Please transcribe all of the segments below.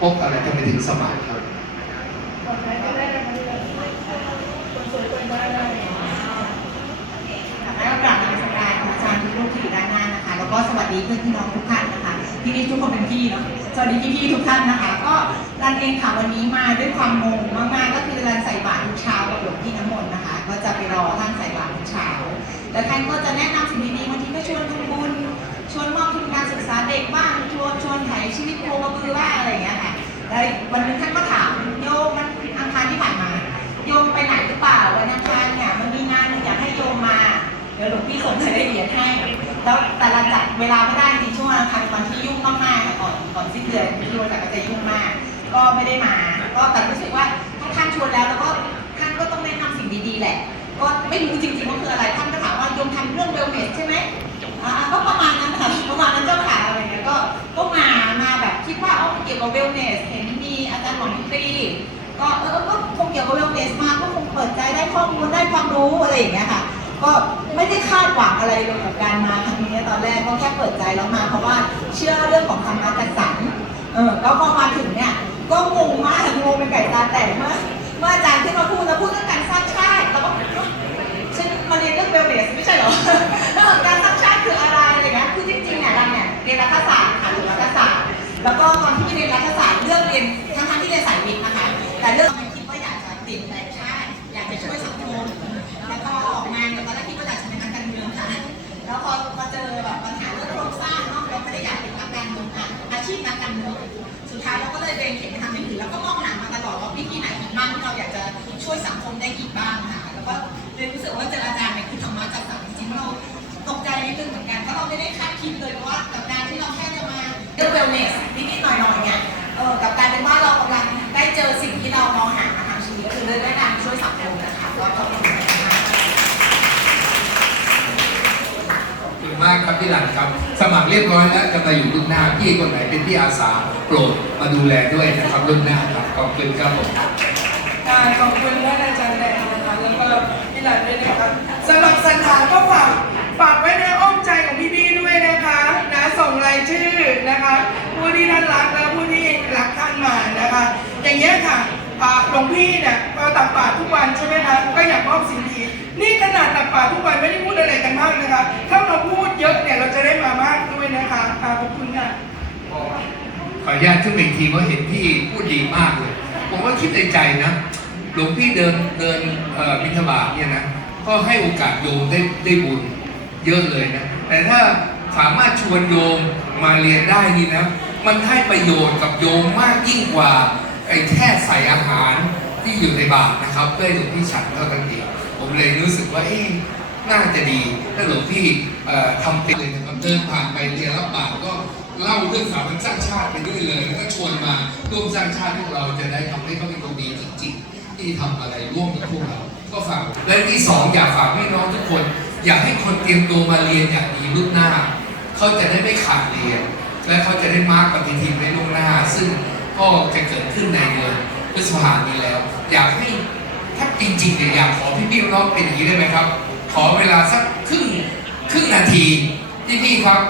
พบอะไรทำไมถึงสมัครครับแล้วกลับนมัสการอาจารย์ทุกรูปที่อยู่ด้านหน้านะคะแล้วก็สวัสดีเพื่อนพี่น้องทุกท่านนะคะที่นี่ทุกคนเป็นพี่เนาะสวัสดีพี่พี่ทุกท่านนะคะ ก็รันเองค่ะวันนี้มาด้วยความงงมากๆก็คือรันใส่บาตรทุกเช้ากับหลวงพี่น้ำมนต์นะคะ ก็จะไปรอท่านใส่บาตรทุกเช้าแล้วท่านก็จะแนะนำสิ่งดีๆ ษาเด็กบ้างชวนชวนไถชีวิตโคกระบือว่าอะไรอย่างเงี้ยค่ะแล้ววันนึงท่านก็ถามโยมมันอังคารที่ผ่านมา โยมไปไหนหรือเปล่าวันอังคารเนี่ยมันมีงานอยากให้โยมมาเดี๋ยวหลวงพี่ส่งรายละเอียดให้ แล้วแต่ละจัดเวลาไม่ได้จริงช่วงอังคารวันที่ยุ่งมากๆก่อนก่อนสิ้นเดือนที่วันจัดก็จะยุ่งมาก ก็ไม่ได้มา ก็แต่รู้สึกว่าถ้าท่านชวนแล้วแล้วก็ท่านก็ต้องแนะนำสิ่งดีๆแหละ ก็ไม่รู้จริงๆว่าคืออะไรท่านก็ถามว่าโยมทำเรื่องเวลเนสใช่ไหม คงเปิดใจได้ข้อมูลได้ความรู้อะไรอย่างเงี้ยค่ะ ก็ไม่ได้คาดหวังอะไรเลยกับการมาครั้งนี้ตอนแรกก็แค่เปิดใจแล้วมาเพราะว่าเชื่อเรื่องของธรรมะจัดสรรเออก็พอมาถึงเนี่ยก็งงมากงงเป็นไก่ตาแตกเมื่อเมื่ออาจารย์ขึ้นมาพูดแล้วพูดเรื่องการสร้างชาติแล้วก็เอ้าฉันมาเรียนเรื่องเวลเนสไม่ใช่เหรอการสร้างชาติคืออะไรอะไรเงี้ยคือจริงๆเนี่ยเราเนี่ยเรียนรัฐศาสตร์ค่ะหรือรัฐศาสตร์แล้วก็ตอนที่ไปเรียนรัฐศาสตร์เลือกเรียนทั้งเรียน สุดท้ายเราก็เลยเบนเข็มไปทางนี้แล้วก็มองหนังมาตลอดว่าพี่ที่ไหนอีกบ้างที่เราอยากจะช่วยสังคมได้อีกบ้างค่ะ แล้วก็เลยรู้สึกว่าเจออาจารย์เนี่ยคือธรรมะจัดสรรจริงๆเราตกใจนิดนึงเหมือนกันเพราะเราไม่ได้คาดคิดเลยว่ากับการที่เราแค่จะมาเรื่องเวลเนสนิดๆหน่อยๆเนี่ยเออกับการเป็นว่าเรากำลังได้เจอสิ่งที่เรามองหามาทางชีวิตคือเรื่องได้การช่วยสังคมนะคะก็ขอบคุณมาก ครับพี่หลันครับ สมัครเรียบร้อยแล้วจะมาอยู่รุ่นหน้าพี่คนไหนเป็นพี่อาสาโปรดมาดูแลด้วยนะครับรุ่นหน้าครับขอบคุณครับผมค่ะขอบคุณท่านอาจารย์แดงนะคะแล้วก็พี่หลันด้วยนะครับสำหรับสถานก็ฝากฝากไว้ในอ้อมใจของพี่ๆด้วยนะคะนะส่งรายชื่อนะคะ ผู้ที่ท่านรักและผู้ที่รักท่านมานะคะ อย่างเงี้ยค่ะอ่าหลวงพี่เนี่ยก็ตักบาตรทุกวันใช่ไหมคะก็อยากมอบสิ่งดีนี่ขนาดตักบาตรทุกวันไม่ได้พูดอะไรกันมากนะคะถ้า อนุญาตขึ้นเวทีเพราะเห็นพี่พูดดีมากเลย ผมก็คิดในใจนะ หลวงพี่เดินเดินบิณฑบาตเนี่ยนะ ก็ให้โอกาสโยมได้ได้บุญเยอะเลยนะ แต่ถ้าสามารถชวนโยมมาเรียนได้นี่นะ มันให้ประโยชน์กับโยมมากยิ่งกว่าไอ้แค่ใส่อาหารที่อยู่ในบาตรนะครับเพื่อหลวงพี่ฉันเท่านั้นเองผมเลยรู้สึกว่าเอ๊ะน่าจะดีถ้าหลวงพี่ทำเป็นเลยนะครับเดินผ่านไปเรียนรับบาตรก็ เล่าเรื่องสถาบันสร้างชาติไปด้วยเลยแล้วก็ชวนมาร่วมสร้างชาติพวกเราจะได้ทำให้เขาเป็นคนดีจริงๆที่ทำอะไรร่วมกับพวกเรา ก็ฝากและที่สองอยากฝากให้น้องทุกคน อยากให้คนเตรียมตัวมาเรียนอย่างดีรุ่นหน้า เขาจะได้ไม่ขาดเรียน และเขาจะได้มาร์กปฏิทินไว้ล่วงหน้า ซึ่งก็จะเกิดขึ้นในเดือนพฤษภาคมนี้แล้ว อยากให้ถ้าจริงๆเนี่ยอยากขอพี่ๆน้องเป็นอย่างนี้ได้ไหมครับ ขอเวลาสักครึ่งครึ่งนาทีพี่ๆครับ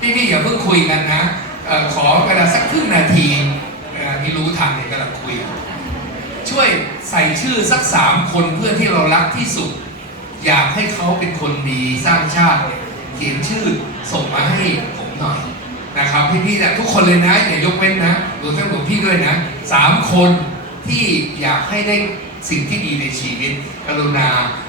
พี่ๆอย่าเพิ่งคุยกันนะอ่อขอเวลาสักครึ่งนาทีเอ่อที่รู้ทันเนี่ยกำลังคุย ช่วยใส่ชื่อสักสามคนเพื่อนที่เรารักที่สุด อยากให้เขาเป็นคนดีสร้างชาติเขียนชื่อส่งมาให้ผมหน่อยนะครับพี่ๆนะทุกคนเลยนะอย่ายกเว้นนะรวมทั้งหลวงพี่ด้วยนะสามคนที่อยากให้ได้สิ่งที่ดีในชีวิตกรุณา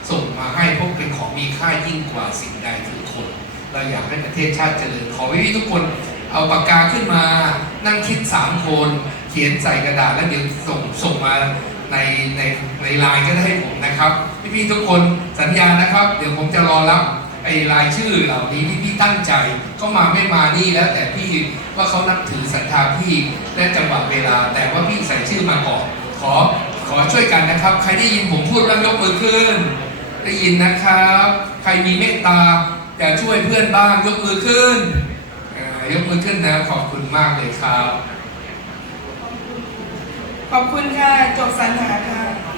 ส่งมาให้พวกเป็นของมีค่ายิ่งกว่าสิ่งใดคือคน เราอยากให้ประเทศชาติเจริญขอพี่ๆทุกคนเอาปากกาขึ้นมานั่งคิดสามคนเขียนใส่กระดาษแล้วเดี๋ยวส่งส่งมาในในในไลน์ก็ได้ให้ผมนะครับพี่พี่ๆทุกคนสัญญานะครับ เดี๋ยวผมจะรอรับไอ้รายชื่อเหล่านี้ที่พี่ตั้งใจก็มาไม่มานี่แล้ว แต่พี่ว่าเขานับถือศรัทธาพี่และจังหวะเวลา แต่ว่าพี่ใส่ชื่อมาก่อนขอขอช่วยกันนะครับ ใครได้ยินผมพูดแล้วยกมือขึ้น ได้ยินนะครับ ใครมีเมตตา อยากช่วยเพื่อนบ้างยกมือขึ้นยกมือขึ้นนะขอบคุณมากเลยครับ ขอบคุณค่ะ จบสรรหาค่ะ